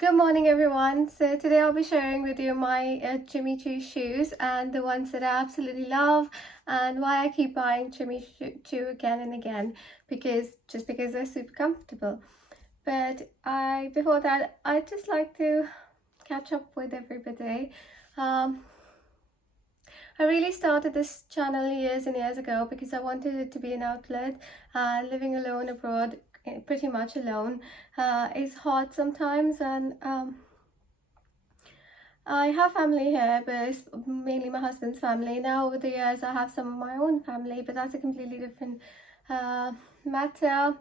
Good morning, everyone. So today I'll be sharing with you my Jimmy Choo shoes and the ones that I absolutely love and why I keep buying Jimmy Choo again and again because they're super comfortable. But before that, I'd just like to catch up with everybody. Um, I really started this channel years and years ago because I wanted it to be an outlet. Living alone abroad, pretty much alone, is hard sometimes, and I have family here, but it's mainly my husband's family. Now, over the years, I have some of my own family, but that's a completely different matter.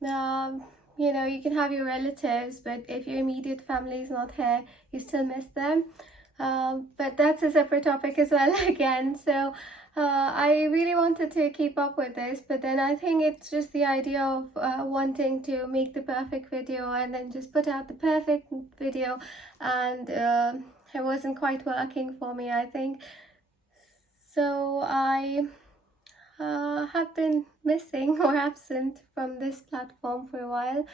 You can have your relatives, but if your immediate family is not here, you still miss them. But that's a separate topic as well, again. So, I really wanted to keep up with this, but then I think it's just the idea of wanting to make the perfect video and then just put out the perfect video, and it wasn't quite working for me, I think. So I have been missing or absent from this platform for a while.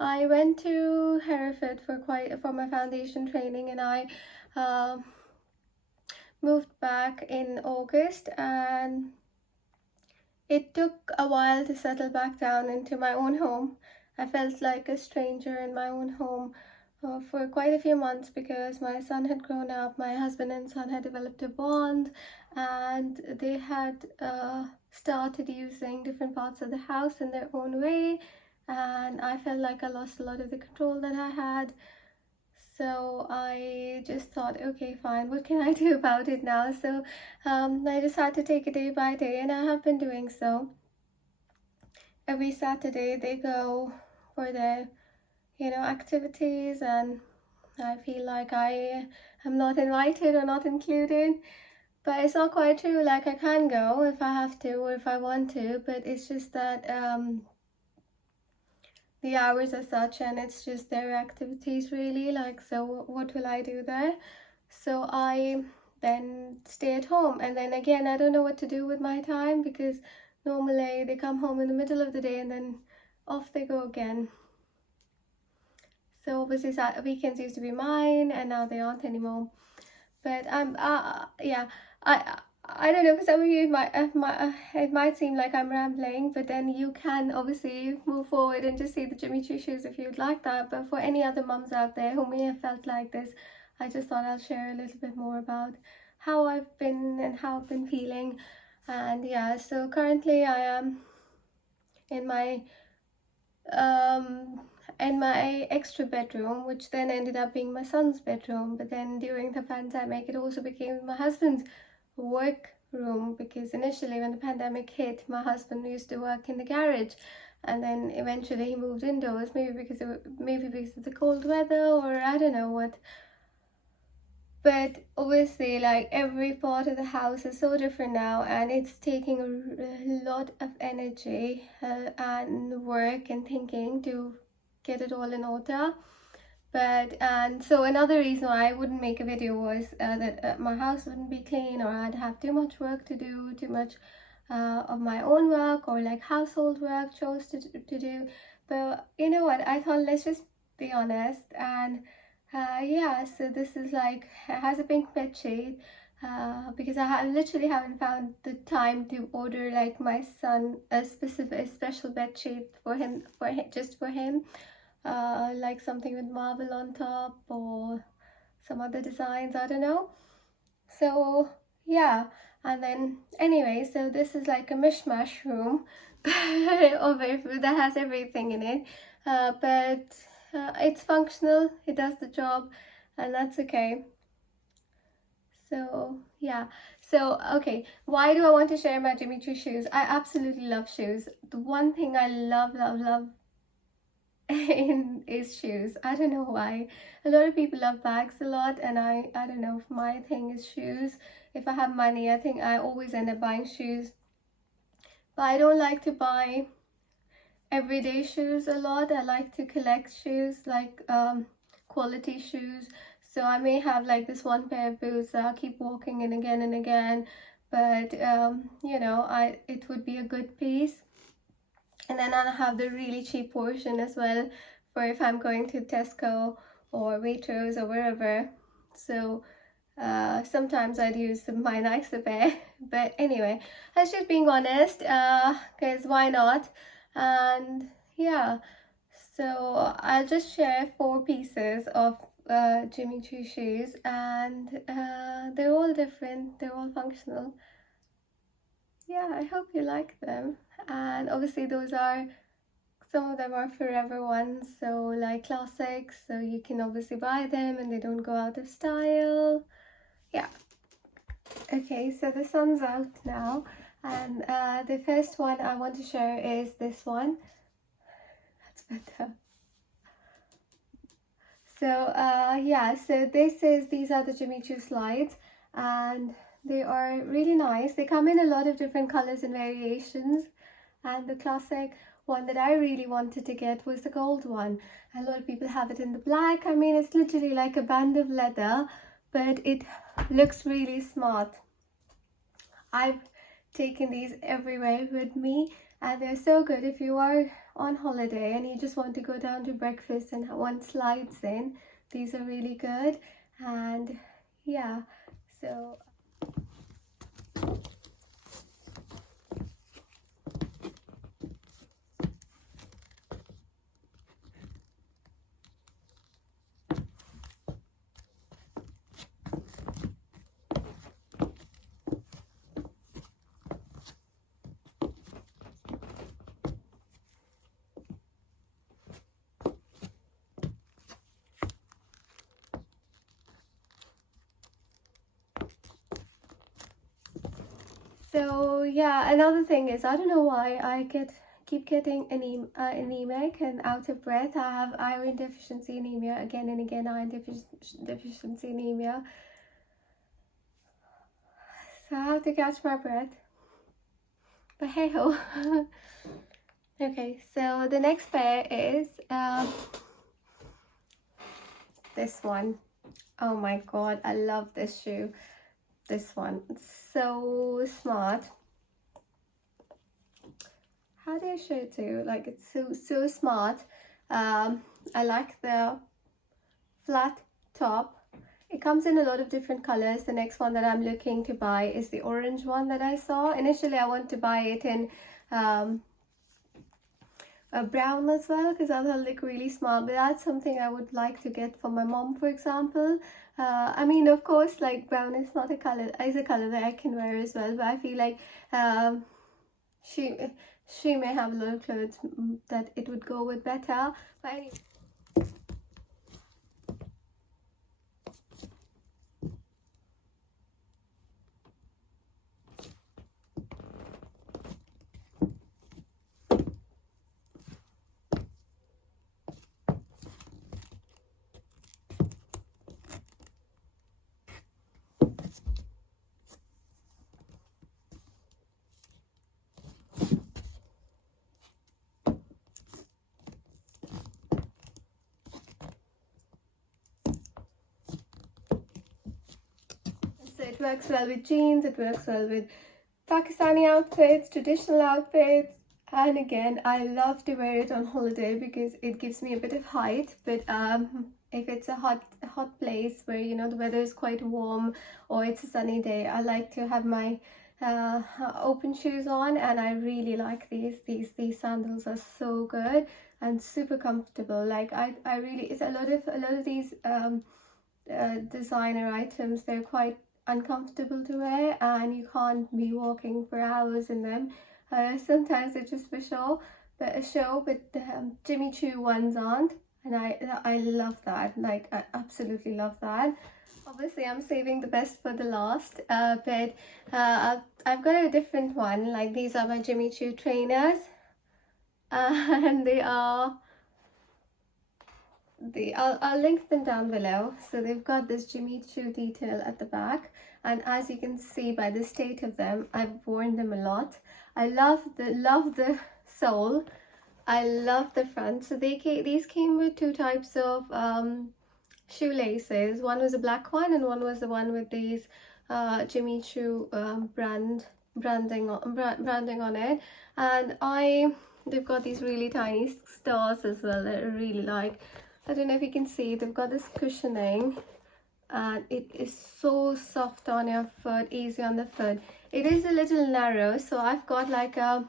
I went to Hereford for my foundation training, and I uh, moved back in August, and it took a while to settle back down into my own home. I felt like a stranger in my own home for quite a few months because my son had grown up, my husband and son had developed a bond, and they had started using different parts of the house in their own way, and I felt like I lost a lot of the control that I had. So I just thought, okay, fine, what can I do about it now? So I just had to take it day by day, and I have been doing so. Every Saturday they go for their, activities, and I feel like I am not invited or not included. But it's not quite true. Like, I can go if I have to or if I want to, but it's just that the hours are such, and it's just their activities really. Like, so what will I do there? So I then stay at home, and then again I don't know what to do with my time because normally they come home in the middle of the day and then off they go again. So obviously weekends used to be mine, and now they aren't anymore. But yeah, I don't know, for some of you it might seem like I'm rambling, but then you can obviously move forward and just see the Jimmy Choo shoes if you'd like that. But for any other mums out there who may have felt like this, I just thought I'll share a little bit more about how I've been and how I've been feeling. And yeah, so currently I am in my um extra bedroom, which then ended up being my son's bedroom. But then during the pandemic, it also became my husband's work room, because initially when the pandemic hit, my husband used to work in the garage, and then eventually he moved indoors, maybe because of the cold weather, or I don't know what. But obviously, like, every part of the house is so different now, and it's taking a lot of energy and work and thinking to get it all in order. And so another reason why I wouldn't make a video was that my house wouldn't be clean, or I'd have too much work to do, too much of my own work, or like household work, chores to do. But you know what? I thought, let's just be honest. And yeah, so this is like, it has a pink bed sheet because literally haven't found the time to order like my son a special bed sheet just for him. Like something with marble on top or some other designs, I don't know. So yeah, and then anyway, so this is like a mishmash room that has everything in it, but it's functional, it does the job, and that's okay. So yeah, so okay, why do I want to share my Jimmy Choo shoes? I absolutely love shoes. The one thing I love is shoes. I don't know why. A lot of people love bags a lot, and I don't know, my thing is shoes. If I have money, I think I always end up buying shoes. But I don't like to buy everyday shoes a lot. I like to collect shoes, like quality shoes. So I may have like this one pair of boots that I'll keep walking in again and again, but it would be a good piece. And then I'll have the really cheap portion as well for if I'm going to Tesco or Waitrose or wherever. So sometimes I'd use my nicer pair. But anyway, that's just being honest, because why not? And yeah, so I'll just share 4 pieces of Jimmy Choo shoes, and they're all different, they're all functional. Yeah, I hope you like them. And obviously those are, some of them are forever ones, so like classics, so you can obviously buy them and they don't go out of style. Yeah. Okay, so the sun's out now, and the first one I want to share is this one. That's better. So yeah, so these are the Jimmy Choo slides, and they are really nice. They come in a lot of different colors and variations, and the classic one that I really wanted to get was the gold one. A lot of people have it in the black. I mean, it's literally like a band of leather, but it looks really smart. I've taken these everywhere with me, and they're so good if you are on holiday and you just want to go down to breakfast and want slides in. These are really good. And yeah, so yeah, another thing is, I don't know why I keep getting anemic and out of breath. I have iron deficiency anemia again and again, iron deficiency anemia. So I have to catch my breath. But hey ho. Okay, so the next pair is this one. Oh my god, I love this shoe. This one, it's so smart. How do I show it to you? Like, it's so smart. I like the flat top. It comes in a lot of different colors. The next one that I'm looking to buy is the orange one that I saw. Initially I want to buy it in a brown as well, because that'll look really smart, but that's something I would like to get for my mom, for example. I mean, of course, like, brown is not a color, is a color that I can wear as well, but I feel like she may have a lot of clothes that it would go with better. But anyway. So it works well with jeans, it works well with Pakistani outfits, traditional outfits, and again, I love to wear it on holiday because it gives me a bit of height. But if it's a hot place where, you know, the weather is quite warm or it's a sunny day, I like to have my open shoes on, and I really like these sandals are so good and super comfortable. Like, I really, it's a lot of these designer items, they're quite uncomfortable to wear and you can't be walking for hours in them. Sometimes it's just for show, but Jimmy Choo ones aren't, and I love that. Like, I absolutely love that. Obviously I'm saving the best for the last, but I've got a different one. Like, these are my Jimmy Choo trainers, and I'll link them down below. So they've got this Jimmy Choo detail at the back, and as you can see by the state of them, I've worn them a lot. I love the sole. I love the front. So these came with 2 types of shoelaces. One was a black one and one was the one with these Jimmy Choo branding on it. And they've got these really tiny stars as well that I really like. I don't know if you can see, they've got this cushioning and it is so soft on your foot, easy on the foot. It is a little narrow, so I've got like a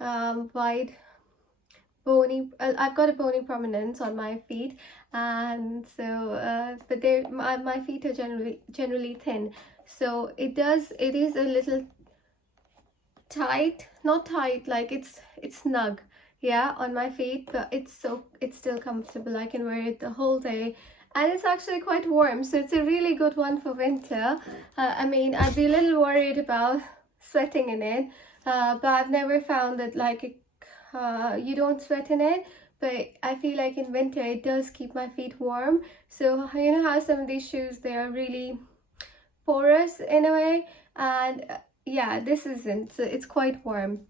wide bony, I've got a bony prominence on my feet, and so but my feet are generally thin, so it is a little tight, not tight, like it's snug, yeah, on my feet, but it's still comfortable. I can wear it the whole day, and it's actually quite warm, so it's a really good one for winter. I mean, I'd be a little worried about sweating in it, but I've never found that like you don't sweat in it, but I feel like in winter it does keep my feet warm. So you know how some of these shoes, they are really porous in a way, and yeah, this isn't, so it's quite warm.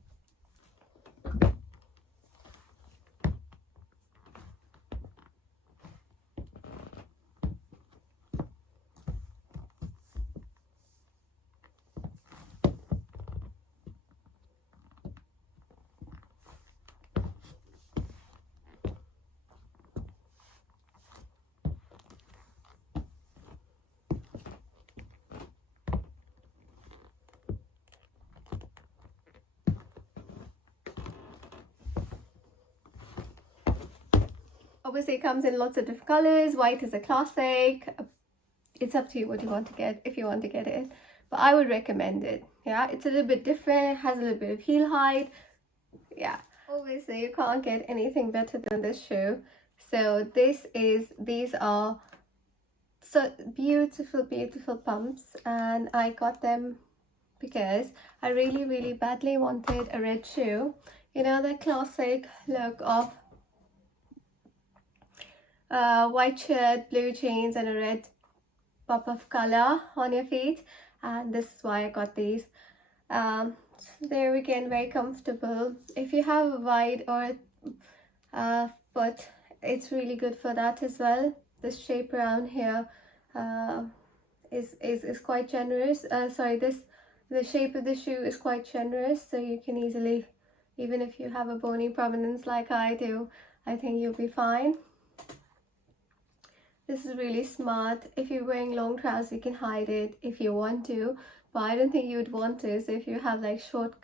Obviously it comes in lots of different colors. White is a classic. It's up to you what you want to get, if you want to get it, but I would recommend it. Yeah, it's a little bit different, it has a little bit of heel height. Yeah, obviously you can't get anything better than this shoe. So these are so beautiful pumps, and I got them because I really badly wanted a red shoe. You know, the classic look of white shirt, blue jeans, and a red pop of color on your feet, and this is why I got these. So there again, very comfortable. If you have a wide or foot, it's really good for that as well. This shape around here is quite generous. The shape of the shoe is quite generous, so you can easily, even if you have a bony prominence like I do, I think you'll be fine. This is really smart. If you're wearing long trousers, you can hide it if you want to, but I don't think you would want to. So if you have like short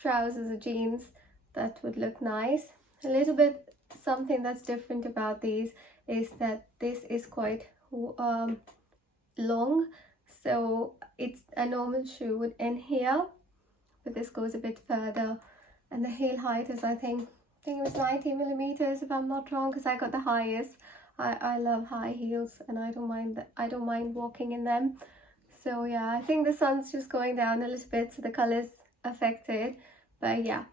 trousers or jeans, that would look nice. A little bit something that's different about these is that this is quite long, so it's a normal shoe would end here, but this goes a bit further, and the heel height is I think it was 90 millimeters if I'm not wrong, because I got the highest. I love high heels, and I don't mind walking in them. So yeah, I think the sun's just going down a little bit, so the color's affected, but yeah.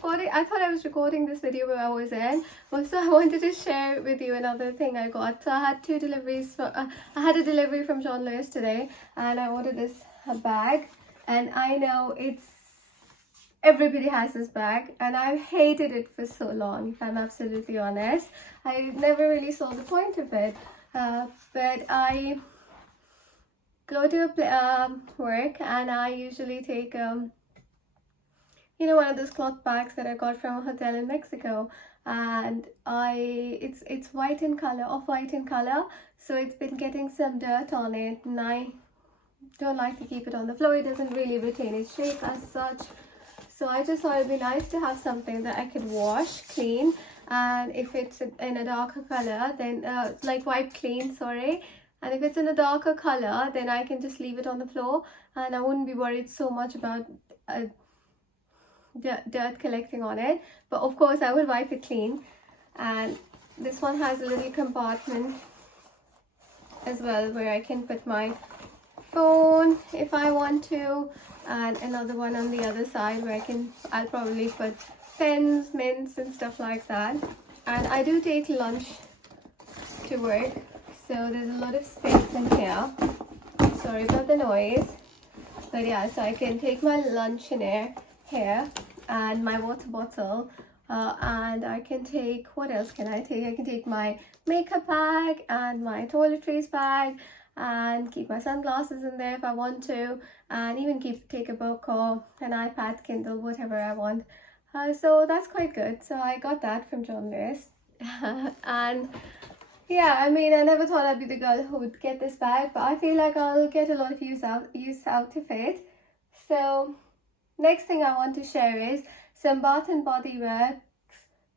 So I thought I was recording this video where I was in. Also, I wanted to share with you another thing I got. So I had two deliveries. I had a delivery from John Lewis today, and I ordered this bag. And I know everybody has this bag, and I've hated it for so long, if I'm absolutely honest. I never really saw the point of it. But I go to work, and I usually take you know, one of those cloth bags that I got from a hotel in Mexico, and it's white in color, off-white in color, so it's been getting some dirt on it, and I don't like to keep it on the floor. It doesn't really retain its shape as such, so I just thought it'd be nice to have something that I could wash, clean, and if it's in a darker color, then like wipe clean, sorry, and if it's in a darker color, then I can just leave it on the floor, and I wouldn't be worried so much about dirt collecting on it. But of course I will wipe it clean, and this one has a little compartment as well where I can put my phone if I want to, and another one on the other side where I'll probably put pens, mints and stuff like that. And I do take lunch to work, so there's a lot of space in here. Sorry about the noise, but yeah, so I can take my lunch in here and my water bottle, and I can take, what else can I take? I can take my makeup bag and my toiletries bag, and keep my sunglasses in there if I want to, and even take a book or an iPad, Kindle, whatever I want. So that's quite good. So I got that from John Lewis. And yeah, I mean, I never thought I'd be the girl who would get this bag, but I feel like I'll get a lot of use out of it. So next thing I want to share is some Bath and Body Works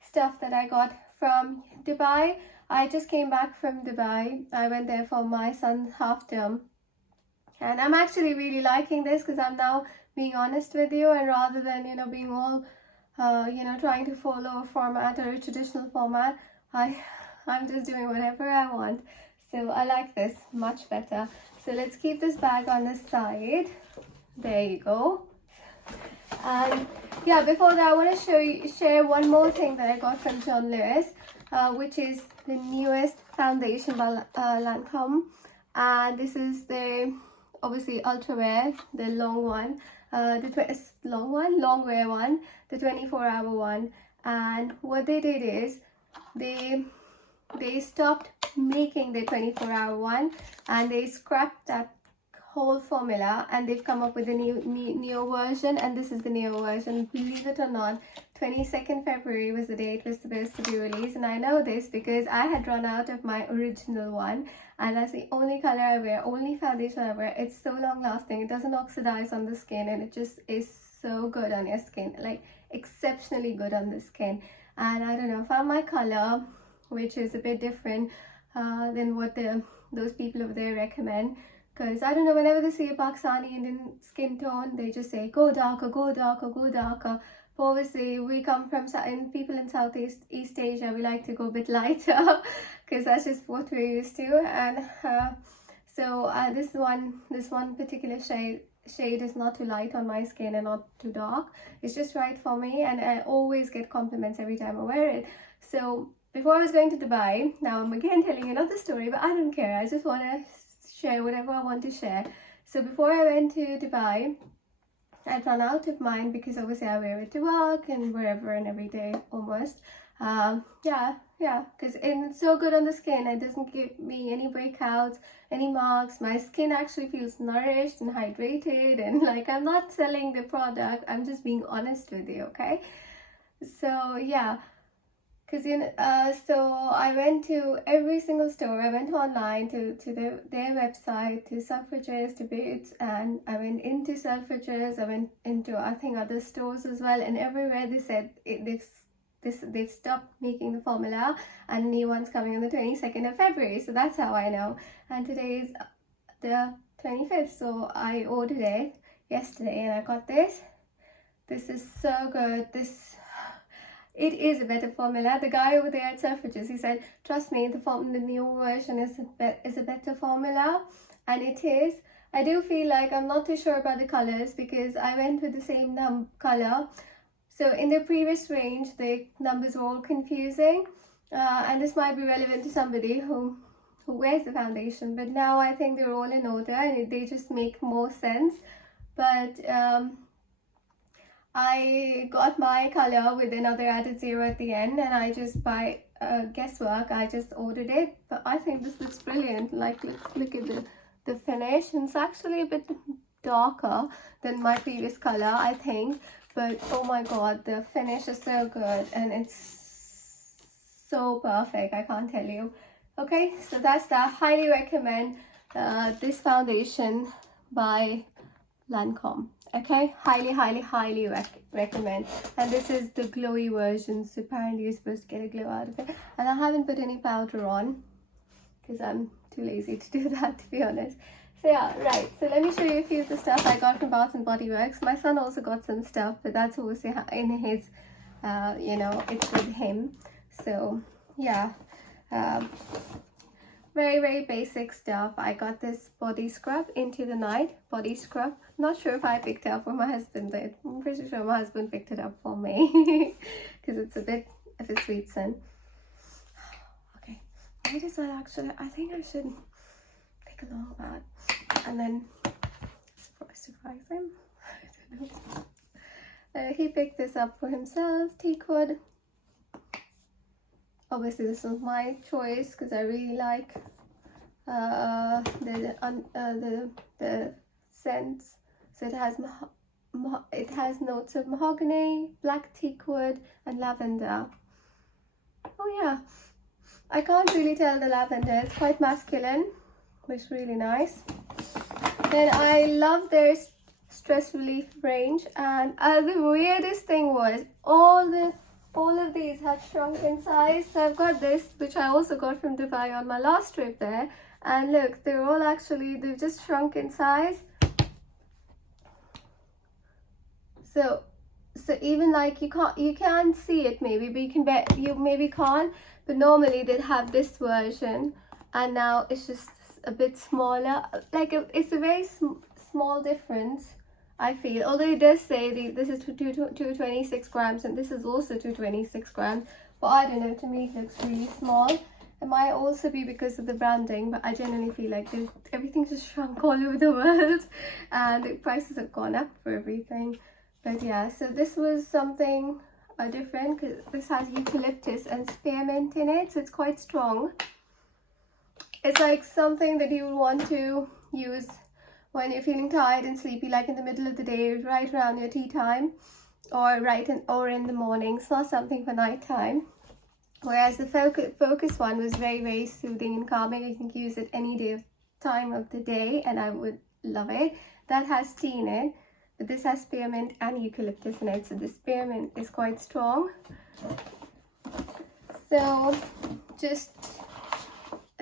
stuff that I got from Dubai. I just came back from Dubai. I went there for my son's half term, and I'm actually really liking this because I'm now being honest with you, and rather than being all trying to follow a format or a traditional format, I'm just doing whatever I want. So I like this much better. So let's keep this bag on the side. There you go. And yeah, before that I want to share one more thing that I got from John Lewis, which is the newest foundation by Lancome. And this is the obviously ultra wear, the long one, long wear one, the 24-hour one. And what they did is they stopped making the 24-hour one, and they scrapped that whole formula, and they've come up with a new version, and this is the new version. Believe it or not, 22nd February was the day it was supposed to be released, and I know this because I had run out of my original one, and that's the only color I wear, only foundation I wear. It's so long lasting, it doesn't oxidize on the skin, and it just is so good on your skin, like exceptionally good on the skin. And I don't know, I found my color, which is a bit different than what those people over there recommend. Because I don't know, whenever they see a Pakistani Indian skin tone, they just say go darker, go darker, go darker. But obviously we come from people in Southeast Asia, we like to go a bit lighter because that's just what we're used to. And so this one particular shade is not too light on my skin and not too dark. It's just right for me, and I always get compliments every time I wear it. So before I was going to Dubai, now I'm again telling you another story, but I don't care. I just want to share whatever I want to share. So before I went to Dubai, I'd run out of mine because obviously I wear it to work and wherever and every day almost. Because it's so good on the skin. It doesn't give me any breakouts, any marks. My skin actually feels nourished and hydrated, and like, I'm not selling the product, I'm just being honest with you, okay? So yeah, because so I went to every single store. I went online to their website, to Selfridges, to Boots, and I went into Selfridges. I went into, I think, other stores as well, and everywhere they said they've stopped making the formula, and new one's coming on the 22nd of February. So that's how I know. And today is the 25th, so I ordered it yesterday, and I got this. This is so good. It is a better formula. The guy over there at Selfridges, he said, trust me, the new version is a better formula, and it is. I do feel like I'm not too sure about the colors because I went with the same color. So in the previous range, the numbers were all confusing, and this might be relevant to somebody who wears the foundation. But now I think they're all in order and they just make more sense. But I got my color with another added 0 at the end, and I just, by guesswork, I just ordered it. But I think this looks brilliant. Like, look at the finish. And it's actually a bit darker than my previous color, I think. But oh my god, the finish is so good, and it's so perfect, I can't tell you. Okay, so that's that. Highly recommend this foundation by Lancome. Okay, highly recommend. And this is the glowy version, so apparently you're supposed to get a glow out of it. And I haven't put any powder on because I'm too lazy to do that, to be honest. So yeah, right, so let me show you a few of the stuff I got from Bath and Body Works. My son also got some stuff, but that's obviously in his it's with him. So yeah, Um, very basic stuff. I got this body scrub Into the Night body scrub. Not sure if I picked it up or my husband did. I'm pretty sure my husband picked it up for me because it's a bit of a sweet scent. Okay, might as well actually. I think I should take a look at that and then surprise him. I don't know. He picked this up for himself. Teakwood. Obviously this was my choice because I really like the scents. So it has notes of mahogany, black teakwood and lavender. Oh yeah, I can't really tell the lavender. It's quite masculine, which is really nice. Then I love their stress relief range, and the weirdest thing was all of these had shrunk in size. So I've got this, which I also got from Dubai on my last trip there, and look, they're all actually, they've just shrunk in size. So even like you can't see it maybe, but you maybe can't, but normally they'd have this version and now it's just a bit smaller. Like it's a very small difference, I feel, although it does say this is 226 grams and this is also 226 grams, but I don't know, to me it looks really small. It might also be because of the branding, but I generally feel like everything's just shrunk all over the world and the prices have gone up for everything. But yeah, so this was something different because this has eucalyptus and spearmint in it, so it's quite strong. It's like something that you would want to use when you're feeling tired and sleepy, like in the middle of the day, right around your tea time, or in the morning. It's not something for night time. Whereas the focus one was very soothing and calming. You can use it any time of the day, and I would love it. That has tea in it, but this has spearmint and eucalyptus in it, so the spearmint is quite strong. So just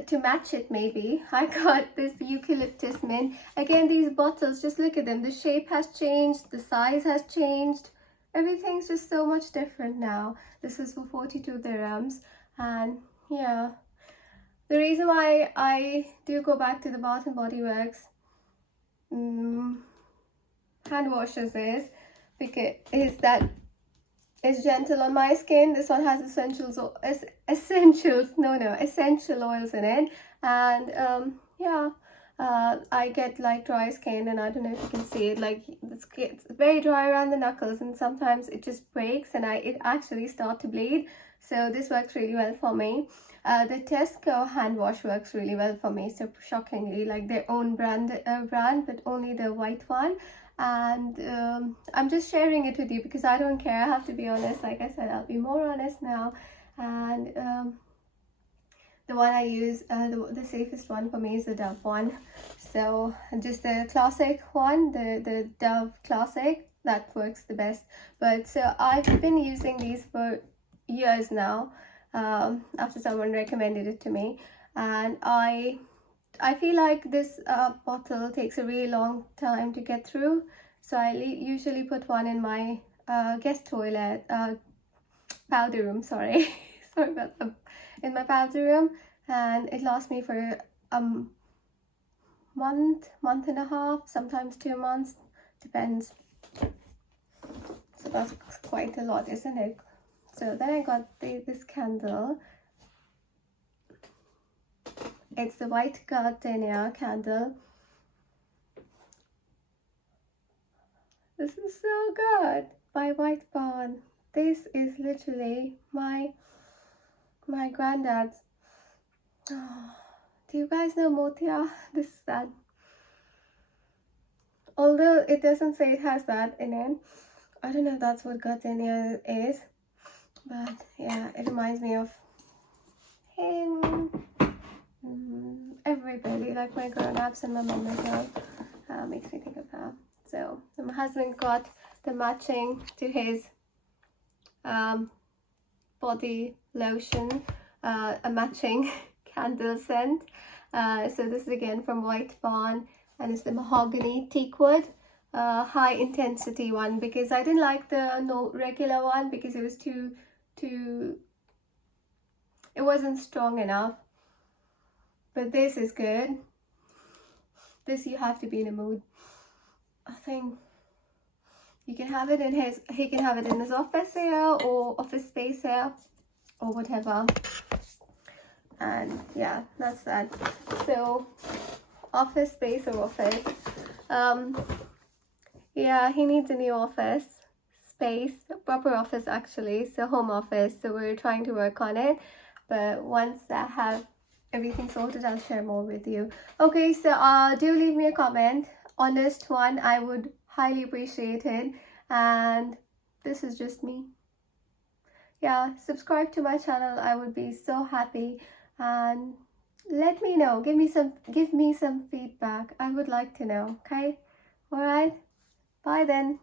to match it, maybe I got this eucalyptus mint. Again, these bottles, just look at them, the shape has changed, the size has changed, everything's just so much different now. This is for 42 dirhams, and yeah, the reason why I do go back to the Bath and Body Works hand washes is because it's gentle on my skin. This one has essential oils in it, and yeah, I get like dry skin, and I don't know if you can see it, like it's very dry around the knuckles, and sometimes it just breaks and it actually starts to bleed. So this works really well for me. The Tesco hand wash works really well for me, so shockingly, like their own brand, but only the white one. And I'm just sharing it with you because I don't care, I have to be honest. Like I said, I'll be more honest now. And the one I use, the safest one for me is the Dove one. So just the classic one, the Dove Classic, that works the best. But so I've been using these for years now, after someone recommended it to me, and I feel like this bottle takes a really long time to get through, so I usually put one in my guest toilet, powder room, sorry about that, in my powder room, and it lasts me for a month and a half, sometimes 2 months, depends. So that's quite a lot, isn't it? So then I got this candle. It's the white gardenia candle. This is so good, by White Barn. This is literally my granddad's. Oh, do you guys know Motia? This is that. Although it doesn't say it has that in it. I don't know if that's what gardenia is, but yeah, it reminds me of him. Everybody, like my grown-ups and my mom as well, makes me think of that. So my husband got the matching to his body lotion, a matching candle scent. So this is again from White Barn, and it's the mahogany teakwood, high intensity one, because I didn't like the regular one because it was too It wasn't strong enough. But this is good. This you have to be in a mood. I think you can have it in he can have it in his office here or office space here or whatever. And yeah, that's that. So office space or office. Yeah, he needs a new office space, proper office actually, so home office. So we're trying to work on it. But once I have everything sorted, I'll share more with you. Okay, so do leave me a comment. Honest one, I would highly appreciate it. And this is just me. Yeah, subscribe to my channel. I would be so happy. And let me know. Give me some feedback. I would like to know. Okay. All right. Bye then.